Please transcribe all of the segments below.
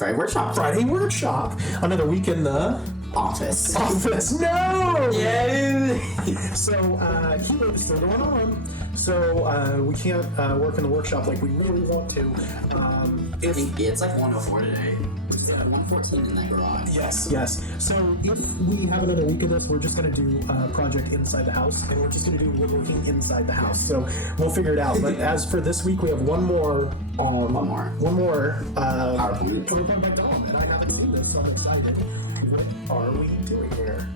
Friday workshop. Friday workshop. Another week in the office. No! Yay! So, keyword is still going on. So, we can't work in the workshop like we really want to. I think it's like 104 today. Which is like 114 in that garage. Yes. So, if we have another week of this, we're just going to do a project inside the house, and we're just going to do woodworking inside the house. So, we'll figure it out. But as for this week, we have one more. PowerPoint by Dom, and I haven't seen this, so I'm excited. What are we doing here?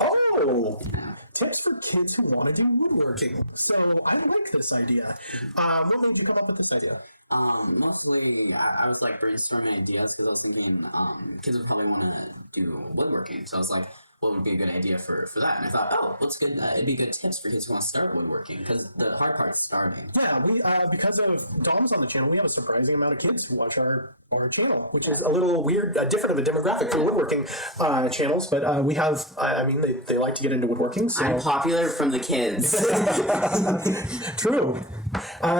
Oh! Tips for kids who want to do woodworking. So I like this idea. What made you come up with this idea? Mostly, I was like brainstorming ideas because I was thinking kids would probably want to do woodworking. So I was like, what would be a good idea for that? And I thought, what's good? It'd be good tips for kids who want to start woodworking because the hard part's starting. Yeah, we because of Dom's on the channel, we have a surprising amount of kids who watch our channel, which is a little weird, different of a demographic for woodworking channels. But we have, they like to get into woodworking. So. I'm popular from the kids. True.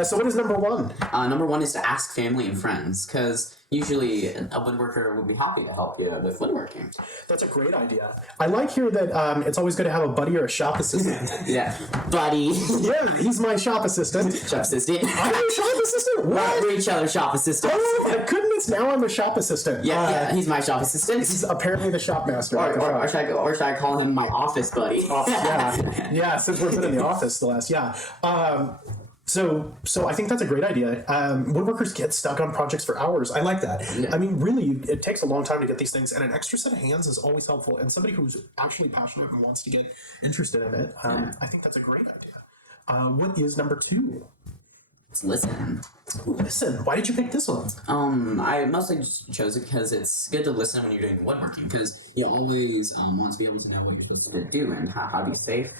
So what is number one? Number one is to ask family and friends, because usually a woodworker would be happy to help you with woodworking. That's a great idea. I like here that it's always good to have a buddy or a shop assistant. Yeah, buddy. Yeah, he's my shop assistant. Shop assistant. I'm a shop assistant? What? We're each other's shop assistants. Oh my goodness, now I'm a shop assistant. Yeah, he's my shop assistant. He's apparently the shop master. Or should I call him my office buddy? Yeah, since we've been in the office the last, So I think that's a great idea. Woodworkers get stuck on projects for hours. I like that. Yeah. I mean, really, it takes a long time to get these things, and an extra set of hands is always helpful. And somebody who's actually passionate and wants to get interested in it, I think that's a great idea. What is number two? It's listen. Listen. Why did you pick this one? I mostly just chose it because it's good to listen when you're doing woodworking, because you always want to be able to know what you're supposed to do and how to be safe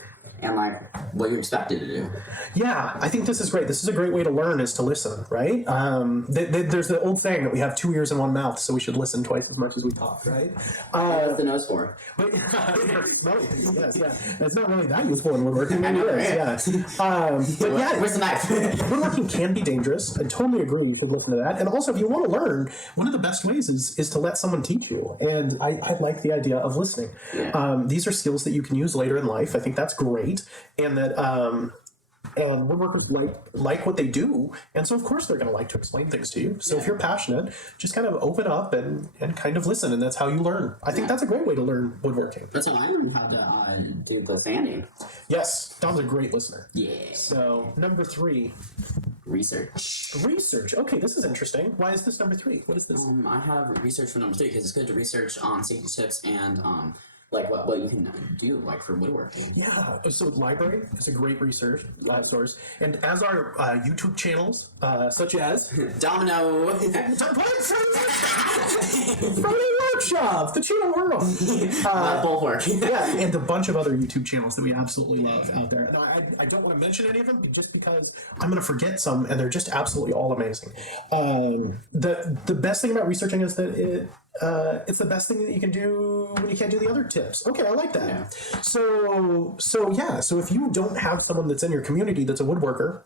and like what you're expected to do. Yeah, I think this is great. This is a great way to learn, is to listen, right? There's the old saying that we have 2 ears and 1 mouth, so we should listen twice as much as we talk, right? What's the nose for? Yes. It's not really that useful in woodworking. I know, right? But yeah, where's the knife? Woodworking can be dangerous. I totally agree. You should listen to that. And also, if you want to learn, one of the best ways is to let someone teach you. And I like the idea of listening. Yeah. These are skills that you can use later in life. I think that's great. And that woodworkers like what they do, and so of course they're going to like to explain things to you. So if you're passionate, just kind of open up and kind of listen, and that's how you learn. I think that's a great way to learn woodworking. That's how I learned how to do the sanding. Yes, Dom's a great listener. Yeah. So number three, research. Okay, this is interesting. Why is this number three? What is this? I have research for number three because it's good to research on safety tips and like what you can do like for woodworking. Yeah, so library is a great research source, and as our YouTube channels, such as Domino, Friday Workshop, the Chino World, Bulwark, and a bunch of other YouTube channels that we absolutely love out there. Now, I don't want to mention any of them just because I'm going to forget some, and they're just absolutely all amazing. The best thing about researching is that it's the best thing that you can do when you can't do the other tips. Okay, I like that. Yeah. So if you don't have someone that's in your community that's a woodworker,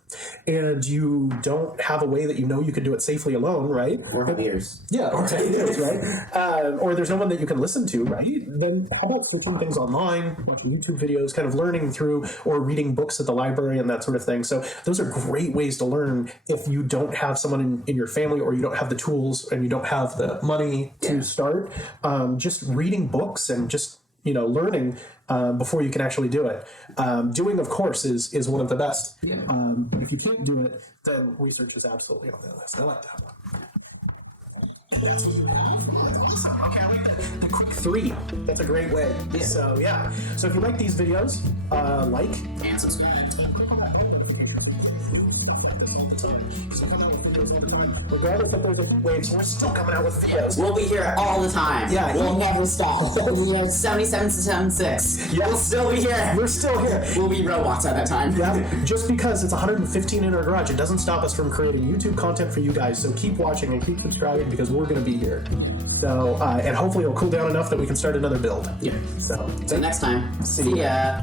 and you don't have a way that you know you can do it safely alone, right? Or have ears. Yeah, or have ears, right? Or there's no one that you can listen to, right? Then how about searching things online, watching YouTube videos, kind of learning through, or reading books at the library and that sort of thing. So those are great ways to learn if you don't have someone in your family, or you don't have the tools and you don't have the money to start. Just reading books and just learning before you can actually do it. Doing, of course, is one of the best. Yeah. If you can't do it, then research is absolutely on the list. I like that one. Okay, I like the quick three. That's a great way. Yeah. So if you like these videos, like and subscribe. Regardless of the waves, we're still coming out with videos. We'll be here all the time. Yeah, we'll never stop. 77 to 76. Yeah. We'll still be here. We're still here. We'll be robots at that time. Yeah. Just because it's 115 in our garage, it doesn't stop us from creating YouTube content for you guys. So keep watching and keep subscribing, because we're going to be here. So and hopefully it'll cool down enough that we can start another build. Yeah. So next time. See ya.